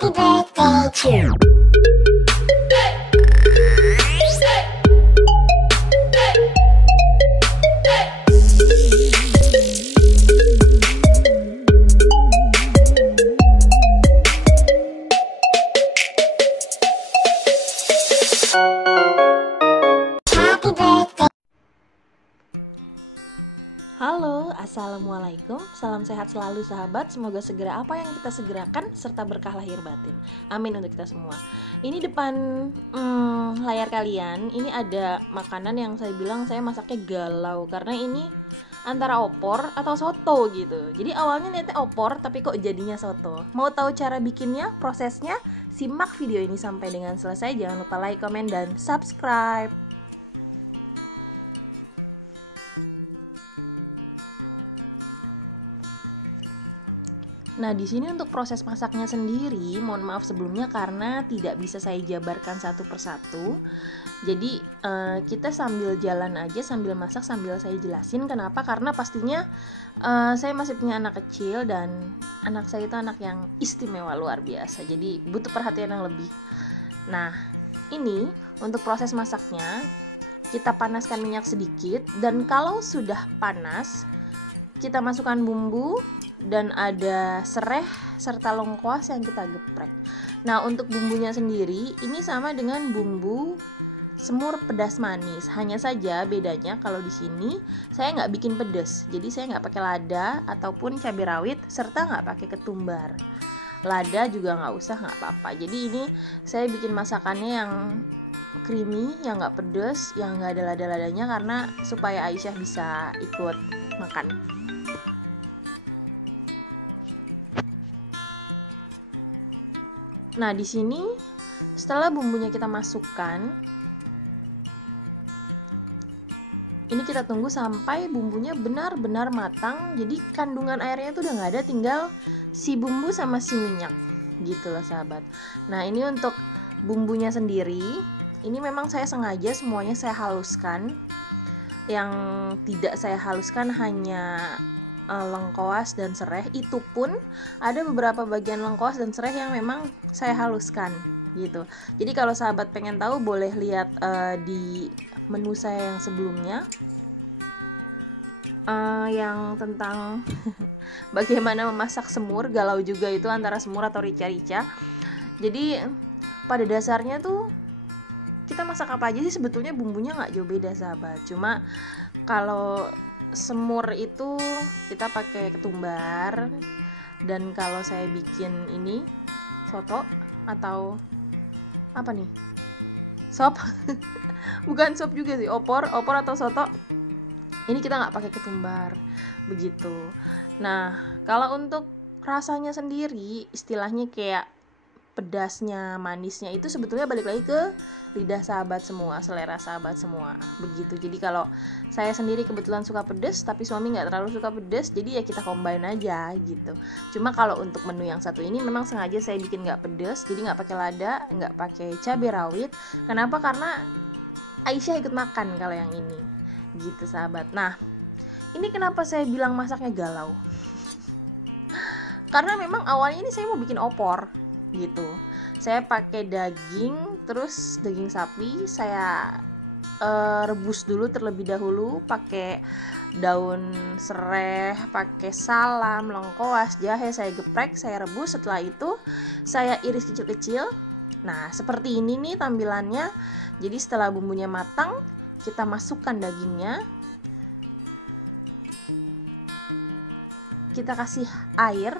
Happy birthday to Happy birthday. Halo, assalamualaikum, salam sehat selalu sahabat. Semoga segera apa yang kita segerakan serta berkah lahir batin. Amin untuk kita semua. Ini depan layar kalian, ini ada makanan yang saya bilang saya masaknya galau karena ini antara opor atau soto gitu. Jadi awalnya niatnya opor tapi kok jadinya soto. Mau tahu cara bikinnya, prosesnya? Simak video ini sampai dengan selesai. Jangan lupa like, komen, dan subscribe. Nah, di sini untuk proses masaknya sendiri, mohon maaf sebelumnya karena tidak bisa saya jabarkan satu persatu. Jadi kita sambil jalan aja, sambil masak, sambil saya jelasin. Kenapa? Karena pastinya saya masih punya anak kecil dan anak saya itu anak yang istimewa luar biasa. Jadi butuh perhatian yang lebih. Nah, ini untuk proses masaknya, kita panaskan minyak sedikit dan kalau sudah panas, kita masukkan bumbu dan ada sereh serta lengkuas yang kita geprek. Nah, untuk bumbunya sendiri ini sama dengan bumbu semur pedas manis. Hanya saja bedanya kalau di sini saya nggak bikin pedas. Jadi saya nggak pakai lada ataupun cabai rawit serta nggak pakai ketumbar. Lada juga nggak usah, nggak apa-apa. Jadi ini saya bikin masakannya yang creamy, yang nggak pedas, yang nggak ada lada-ladanya karena supaya Aisyah bisa ikut makan. Nah, di sini setelah bumbunya kita masukkan, ini kita tunggu sampai bumbunya benar-benar matang. Jadi kandungan airnya itu udah nggak ada, tinggal si bumbu sama si minyak, gitu loh sahabat. Nah, ini untuk bumbunya sendiri, ini memang saya sengaja semuanya saya haluskan. Yang tidak saya haluskan hanya lengkoas dan sereh. Itu pun ada beberapa bagian lengkoas dan sereh yang memang saya haluskan gitu. Jadi kalau sahabat pengen tahu boleh lihat di menu saya yang sebelumnya yang tentang bagaimana memasak semur. Galau juga itu antara semur atau rica-rica. Jadi pada dasarnya tuh kita masak apa aja sih sebetulnya bumbunya nggak jauh beda sahabat. Cuma kalau semur itu kita pakai ketumbar, dan kalau saya bikin ini soto atau apa nih, sop bukan sop juga sih, opor atau soto, ini kita nggak pakai ketumbar begitu. Nah, kalau untuk rasanya sendiri istilahnya kayak pedasnya, manisnya itu sebetulnya balik lagi ke lidah sahabat semua, selera sahabat semua begitu. Jadi kalau saya sendiri kebetulan suka pedas tapi suami nggak terlalu suka pedas, jadi ya kita combine aja gitu. Cuma kalau untuk menu yang satu ini memang sengaja saya bikin nggak pedas, jadi nggak pakai lada, nggak pakai cabai rawit. Kenapa? Karena Aisyah ikut makan kalau yang ini gitu sahabat. Nah, ini kenapa saya bilang masaknya galau? Karena memang awalnya ini saya mau bikin opor gitu. Saya pakai daging, terus daging sapi saya rebus dulu terlebih dahulu pakai daun sereh, pakai salam, lengkoas, jahe, saya geprek, saya rebus. Setelah itu saya iris kecil-kecil. Nah, seperti ini nih tampilannya. Jadi setelah bumbunya matang, kita masukkan dagingnya. Kita kasih air.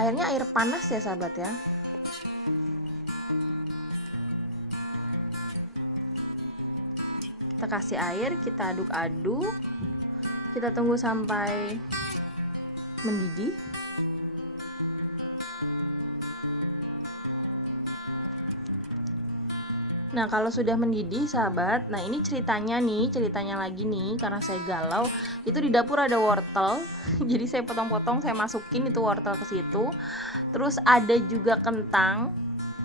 Airnya air panas ya sahabat ya. Kita kasih air, kita aduk-aduk. Kita tunggu sampai mendidih. Nah, kalau sudah mendidih sahabat, nah ini ceritanya lagi nih, karena saya galau, itu di dapur ada wortel. Jadi saya potong-potong, saya masukin itu wortel ke situ. Terus ada juga kentang.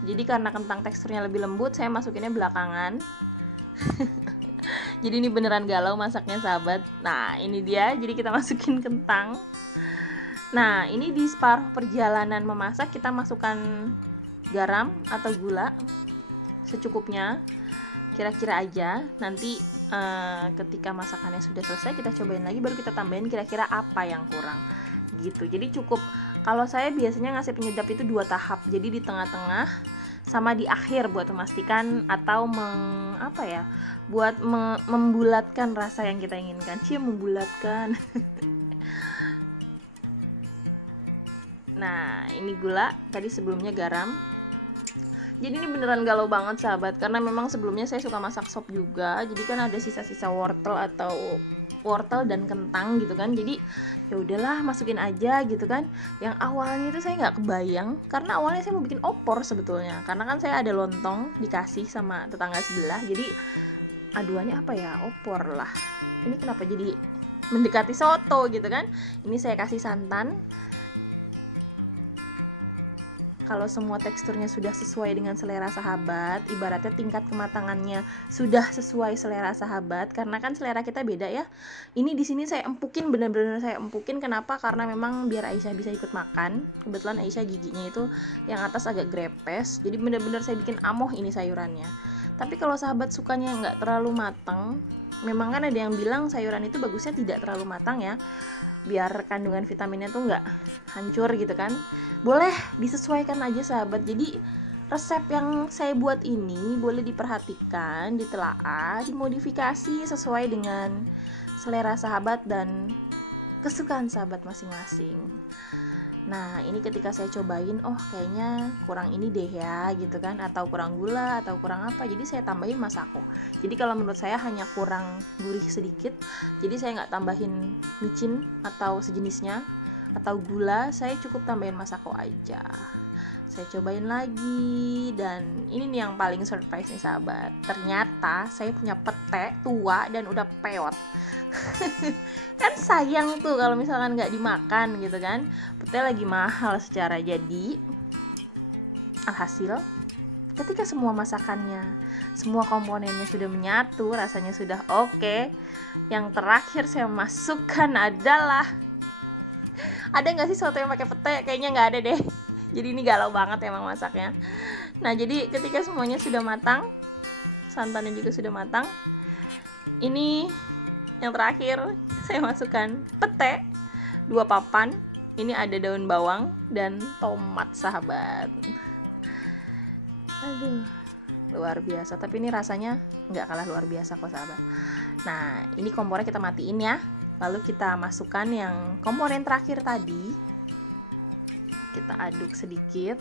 Jadi karena kentang teksturnya lebih lembut, saya masukinnya belakangan. Jadi ini beneran galau masaknya sahabat. Nah, ini dia, jadi kita masukin kentang. Nah, ini di separuh perjalanan memasak kita masukkan garam atau gula secukupnya, kira-kira aja. Nanti ketika masakannya sudah selesai kita cobain lagi, baru kita tambahin kira-kira apa yang kurang gitu. Jadi cukup, kalau saya biasanya ngasih penyedap itu 2 tahap, jadi di tengah-tengah sama di akhir buat memastikan atau buat membulatkan rasa yang kita inginkan. Membulatkan. Nah, ini gula, tadi sebelumnya garam. Jadi ini beneran galau banget sahabat, karena memang sebelumnya saya suka masak sop juga. Jadi kan ada sisa-sisa wortel dan kentang gitu kan. Jadi ya udahlah masukin aja gitu kan. Yang awalnya itu saya nggak kebayang, karena awalnya saya mau bikin opor sebetulnya. Karena kan saya ada lontong dikasih sama tetangga sebelah. Jadi aduannya apa ya, opor lah. Ini kenapa jadi mendekati soto gitu kan. Ini saya kasih santan. Kalau semua teksturnya sudah sesuai dengan selera sahabat, ibaratnya tingkat kematangannya sudah sesuai selera sahabat, karena kan selera kita beda ya. Ini di sini saya empukin, benar-benar saya empukin. Kenapa? Karena memang biar Aisyah bisa ikut makan. Kebetulan Aisyah giginya itu yang atas agak grepes, jadi benar-benar saya bikin amoh ini sayurannya. Tapi kalau sahabat sukanya nggak terlalu matang, memang kan ada yang bilang sayuran itu bagusnya tidak terlalu matang ya, biar kandungan vitaminnya tuh nggak hancur gitu kan. Boleh disesuaikan aja sahabat. Jadi resep yang saya buat ini boleh diperhatikan, ditelaah, dimodifikasi sesuai dengan selera sahabat dan kesukaan sahabat masing-masing. Nah, ini ketika saya cobain, oh kayaknya kurang ini deh ya gitu kan, atau kurang gula atau kurang apa, jadi saya tambahin masako. Jadi kalau menurut saya hanya kurang gurih sedikit, jadi saya nggak tambahin micin atau sejenisnya atau gula, saya cukup tambahin masako aja. Saya cobain lagi, dan ini nih yang paling surprise nih sahabat. Ternyata saya punya pete tua dan udah peot. Kan sayang tuh kalau misalkan nggak dimakan gitu kan. Pete lagi mahal secara, jadi alhasil ketika semua masakannya, semua komponennya sudah menyatu, rasanya sudah oke, yang terakhir saya masukkan adalah, ada nggak sih soto yang pakai pete? Kayaknya nggak ada deh. Jadi ini galau banget emang masaknya. Nah, jadi ketika semuanya sudah matang, santannya juga sudah matang, ini yang terakhir saya masukkan pete 2 papan. Ini ada daun bawang dan tomat sahabat. Aduh, luar biasa. Tapi ini rasanya nggak kalah luar biasa kok sahabat. Nah, ini kompornya kita matiin ya. Lalu kita masukkan yang komponen terakhir tadi. Kita aduk sedikit.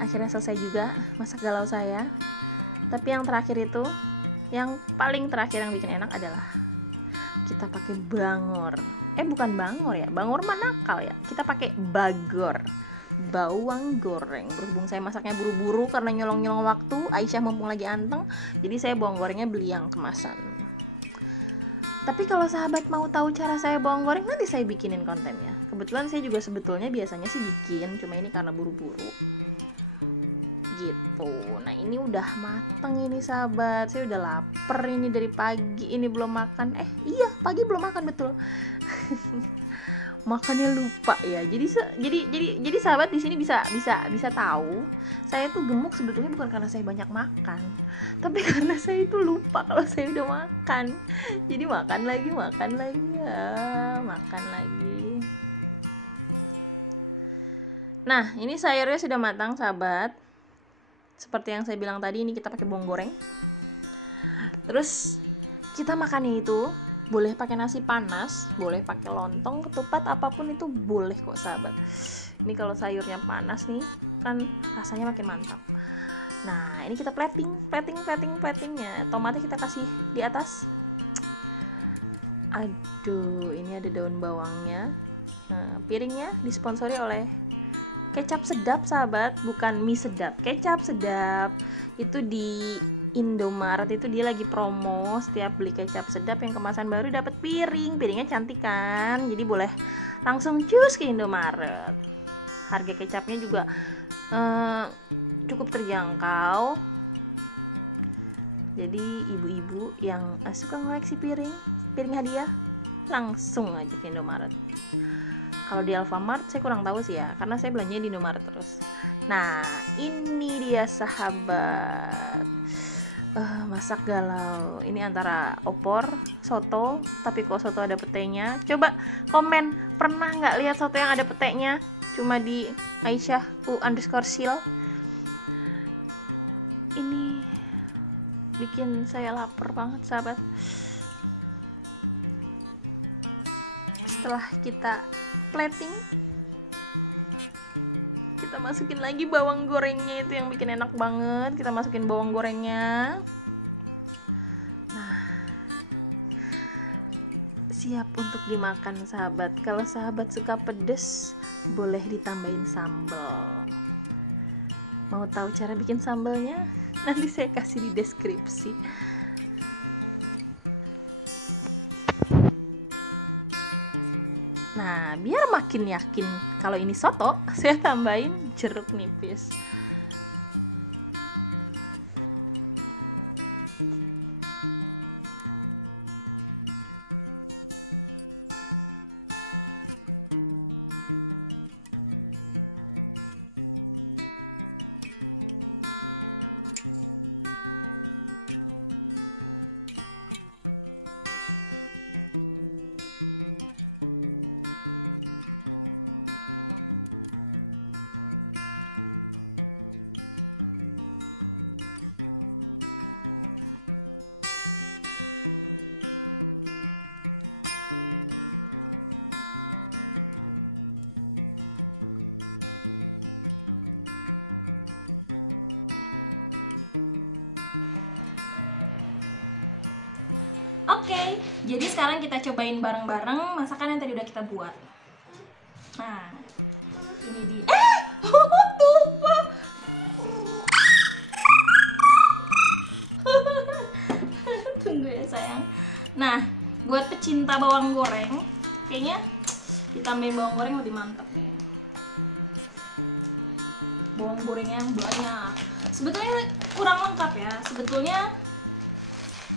Akhirnya selesai juga masak galau saya. Tapi yang terakhir itu, yang paling terakhir yang bikin enak adalah kita pakai bangor. Bukan bangor ya, bangor manakal ya. Kita pakai bagor, bawang goreng. Berhubung saya masaknya buru-buru karena nyolong-nyolong waktu, Aisyah mumpung lagi anteng, jadi saya bawang gorengnya beli yang kemasan. Tapi kalau sahabat mau tahu cara saya bawang goreng, nanti saya bikinin kontennya. Kebetulan saya juga sebetulnya biasanya sih bikin, cuma ini karena buru-buru gitu. Nah, ini udah mateng ini sahabat. Saya udah lapar ini dari pagi, ini belum makan. Iya, pagi belum makan betul. Makannya lupa ya. Jadi sahabat di sini bisa tahu saya tuh gemuk sebetulnya bukan karena saya banyak makan, tapi karena saya itu lupa kalau saya udah makan. Jadi makan lagi ya, makan lagi. Nah, ini sayurnya sudah matang sahabat. Seperti yang saya bilang tadi, ini kita pakai bawang goreng. Terus kita makannya itu boleh pakai nasi panas, boleh pakai lontong, ketupat, apapun itu boleh kok sahabat. Ini kalau sayurnya panas nih kan rasanya makin mantap. Nah, ini kita platingnya. Tomatnya kita kasih di atas. Aduh, ini ada daun bawangnya. Nah, piringnya disponsori oleh Kecap Sedap sahabat, bukan mie sedap, Kecap Sedap. Itu di Indomaret itu dia lagi promo, setiap beli Kecap Sedap yang kemasan baru dapat piringnya cantik kan, jadi boleh langsung cus ke Indomaret. Harga kecapnya juga cukup terjangkau, jadi ibu-ibu yang suka ngoleksi piring hadiah langsung aja ke Indomaret. Kalau di Alfamart saya kurang tahu sih ya, karena saya belanjanya di Indomaret terus. Nah, ini dia sahabat. Masak galau. Ini antara opor, soto, tapi kok soto ada petenya. Coba komen, pernah nggak lihat soto yang ada petenya? Cuma di Aisyah U_sil. Ini bikin saya lapar banget sahabat. Setelah kita plating, kita masukin lagi bawang gorengnya, itu yang bikin enak banget. Kita masukin bawang gorengnya. Nah, siap untuk dimakan sahabat. Kalau sahabat suka pedes, boleh ditambahin sambal. Mau tahu cara bikin sambalnya? Nanti saya kasih di deskripsi. Nah, biar makin yakin kalau ini soto, saya tambahin jeruk nipis. Oke, jadi sekarang kita cobain bareng-bareng masakan yang tadi udah kita buat. Nah, ini di tumpah. Tunggu ya sayang. Nah, buat pecinta bawang goreng, kayaknya ditambahin bawang goreng lebih mantap nih. Bawang gorengnya yang banyak. Sebetulnya kurang lengkap ya.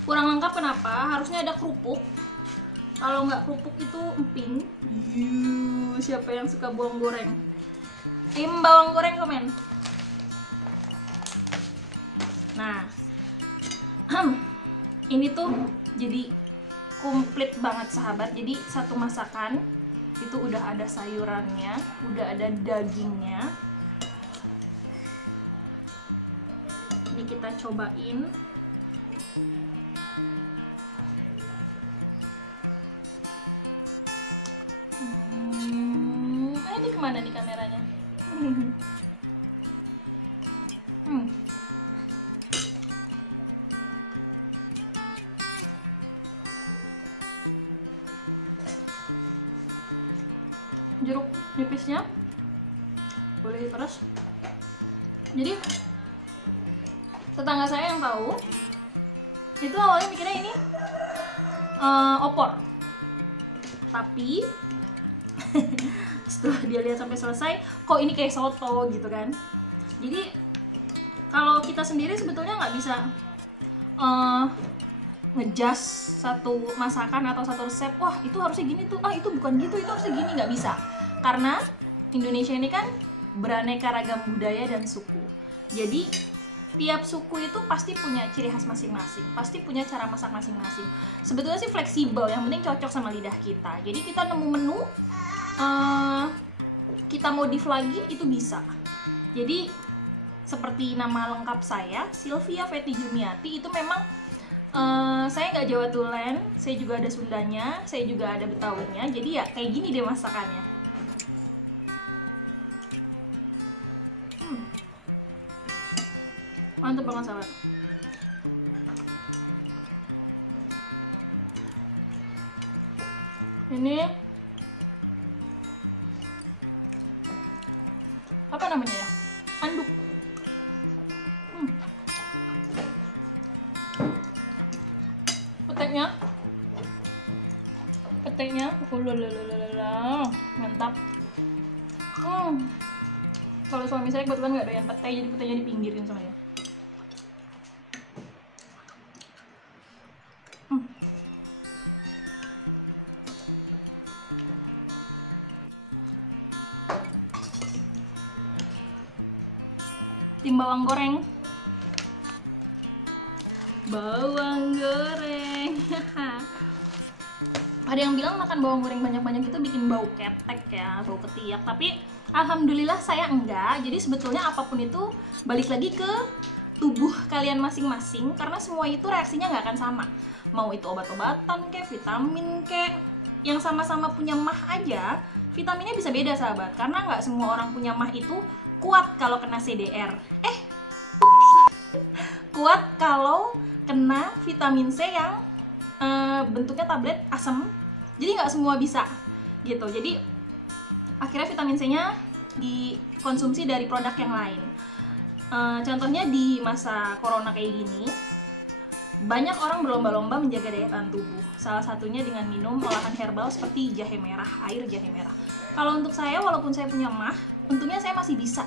Kurang lengkap kenapa? Harusnya ada kerupuk. Kalau nggak kerupuk itu emping. Siapa yang suka bawang goreng? Tim bawang goreng komen. Nah, ini tuh jadi komplit banget sahabat. Jadi satu masakan itu udah ada sayurannya, udah ada dagingnya. Ini kita cobain. Ini kemana nih kameranya? Jeruk nipisnya boleh diperas. Jadi tetangga saya yang tahu itu awalnya mikirnya ini opor, tapi setelah dia lihat sampai selesai, kok ini kayak soto gitu kan. Jadi kalau kita sendiri sebetulnya nggak bisa ngejudge satu masakan atau satu resep, wah itu harusnya gini tuh, itu bukan gitu, itu harusnya gini, nggak bisa. Karena Indonesia ini kan beraneka ragam budaya dan suku. Jadi tiap suku itu pasti punya ciri khas masing-masing, pasti punya cara masak masing-masing. Sebetulnya sih fleksibel, yang penting cocok sama lidah kita. Jadi kita nemu menu, kita modif lagi itu bisa. Jadi seperti nama lengkap saya, Sylvia Fety Jumiati, itu memang saya nggak Jawa Tulen, saya juga ada Sundanya, saya juga ada Betawinya. Jadi ya kayak gini deh masakannya. Mantep banget sahabat. Ini apa namanya ya? Anduk. Peteknya, mantap. Kalau suami saya kebetulan nggak doyan petai, jadi petainya dipinggirin sama dia. tim bawang goreng. Bawang goreng. Ada yang bilang makan bawang goreng banyak-banyak itu bikin bau ketek ya, bau ketiak. Tapi alhamdulillah saya enggak. Jadi sebetulnya apapun itu balik lagi ke tubuh kalian masing-masing, karena semua itu reaksinya nggak akan sama. Mau itu obat-obatan kayak vitamin kayak yang sama-sama punya mah aja, vitaminnya bisa beda sahabat. Karena nggak semua orang punya mah itu kuat kalau kena CDR. Kuat kalau kena vitamin C yang bentuknya tablet asam. Jadi nggak semua bisa gitu. Jadi akhirnya vitamin C-nya dikonsumsi dari produk yang lain. Contohnya di masa corona kayak gini, banyak orang berlomba-lomba menjaga daya tahan tubuh. Salah satunya dengan minum olahan herbal seperti jahe merah, air jahe merah. Kalau untuk saya, walaupun saya punya mah, untungnya saya masih bisa,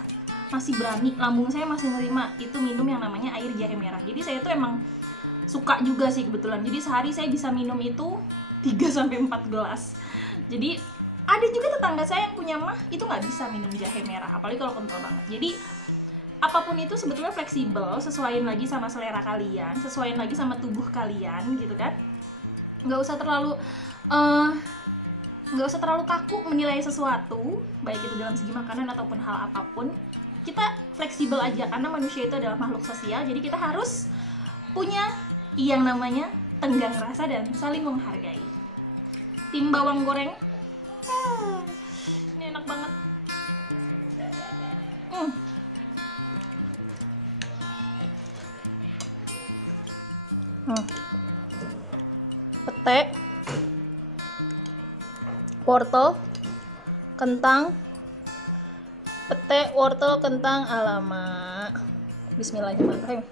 masih berani, lambung saya masih nerima itu minum yang namanya air jahe merah. Jadi saya tuh emang suka juga sih kebetulan. Jadi sehari saya bisa minum itu 3-4 gelas. Jadi ada juga tetangga saya yang punya mah itu nggak bisa minum jahe merah, apalagi kalau kental banget. Jadi apapun itu sebetulnya fleksibel, sesuaiin lagi sama selera kalian, sesuaiin lagi sama tubuh kalian gitu kan. Nggak usah terlalu kaku menilai sesuatu, baik itu dalam segi makanan ataupun hal apapun. Kita fleksibel aja, karena manusia itu adalah makhluk sosial. Jadi kita harus punya yang namanya tenggang rasa dan saling menghargai. Tim bawang goreng, ini enak banget. Pete, wortel, kentang, pete, wortel, kentang, alamak. Bismillahirrahmanirrahim.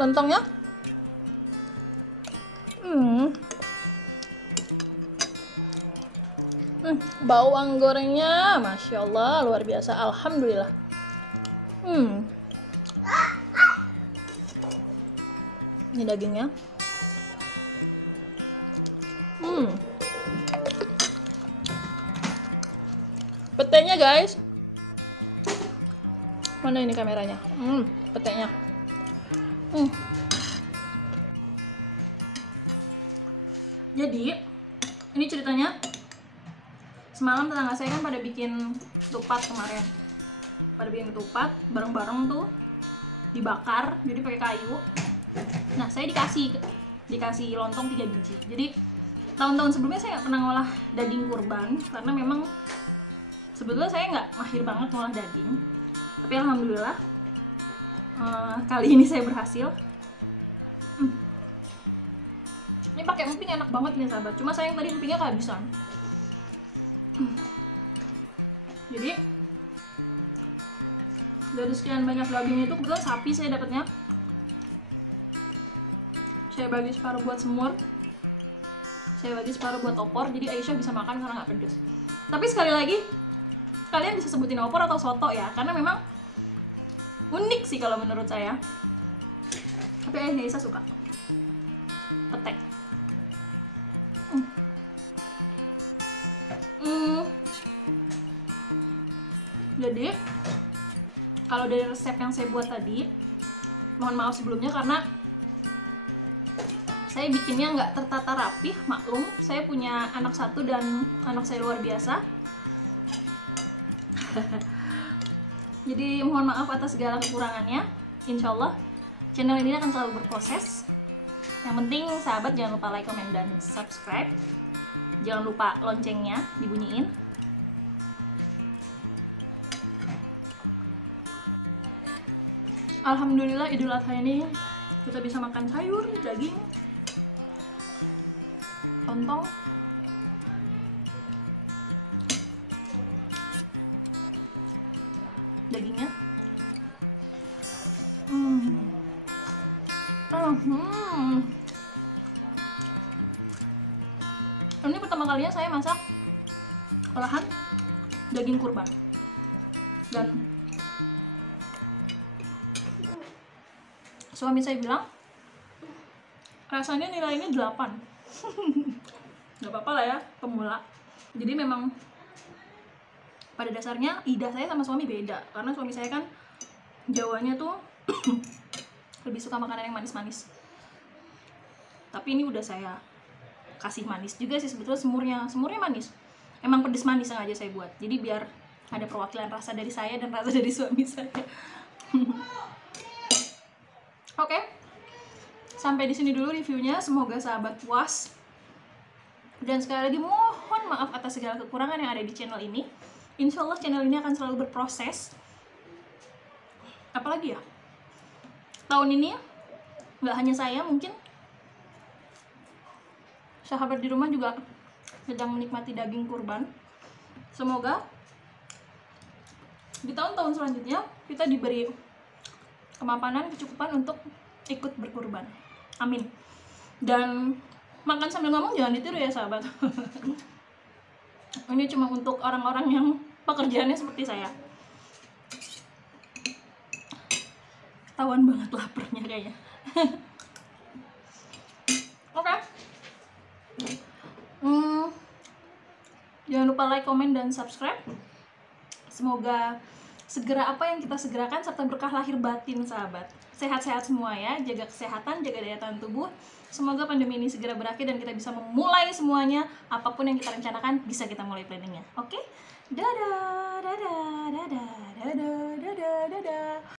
Lontongnya, bawang gorengnya, masya Allah, luar biasa, alhamdulillah. Ini dagingnya. Petenya guys, mana ini kameranya? Petenya. Jadi ini ceritanya, semalam tetangga saya kan pada bikin ketupat kemarin, bareng-bareng tuh dibakar, jadi pakai kayu. Nah saya dikasih lontong 3 biji. Jadi tahun-tahun sebelumnya saya nggak pernah ngolah daging kurban, karena memang sebetulnya saya nggak mahir banget ngolah daging. Tapi alhamdulillah kali ini saya berhasil. Ini pakai emping enak banget nih sahabat. Cuma sayang tadi empingnya kehabisan. Jadi dari sekian banyak daging itu kebetulan sapi saya dapatnya. Saya bagi separuh buat semur, saya bagi separuh buat opor. Jadi Aisyah bisa makan karena nggak pedas. Tapi sekali lagi, kalian bisa sebutin opor atau soto ya, karena memang unik sih kalau menurut saya. Tapi Aisyah suka petek. Jadi kalau dari resep yang saya buat tadi, mohon maaf sebelumnya karena saya bikinnya nggak tertata rapih, maklum saya punya anak satu dan anak saya luar biasa. Jadi mohon maaf atas segala kekurangannya. Insya Allah channel ini akan selalu berproses. Yang penting sahabat jangan lupa like, comment, dan subscribe. Jangan lupa loncengnya dibunyiin. Alhamdulillah Idul Adha ini kita bisa makan sayur, daging, lontong, dagingnya. Ini pertama kalinya saya masak olahan daging kurban. Dan suami saya bilang rasanya nilainya 8. Gak apa-apa lah ya, pemula. Jadi memang pada dasarnya lidah saya sama suami beda, karena suami saya kan Jawanya tuh lebih suka makanan yang manis-manis. Tapi ini udah saya kasih manis juga sih sebetulnya, semurnya manis. Emang pedes manis sengaja saya buat. Jadi biar ada perwakilan rasa dari saya dan rasa dari suami saya. Oke. Sampai di sini dulu reviewnya. Semoga sahabat puas. Dan sekali lagi mohon maaf atas segala kekurangan yang ada di channel ini. Insya Allah channel ini akan selalu berproses. Apalagi ya, tahun ini nggak hanya saya, mungkin sahabat di rumah juga sedang menikmati daging kurban. Semoga di tahun-tahun selanjutnya kita diberi kemapanan, kecukupan untuk ikut berkurban. Amin. Dan makan sambil ngomong jangan ditiru ya sahabat. Ini cuma untuk orang-orang yang pekerjaannya seperti saya. Ketahuan banget laparnya kayaknya. Oke. Jangan lupa like, komen, dan subscribe. Semoga segera apa yang kita segerakan serta berkah lahir batin sahabat. Sehat-sehat semua ya, jaga kesehatan, jaga daya tahan tubuh. Semoga pandemi ini segera berakhir dan kita bisa memulai semuanya. Apapun yang kita rencanakan bisa kita mulai planningnya. Oke? Dadah, dadah, dadah, dadah, dadah, dadah.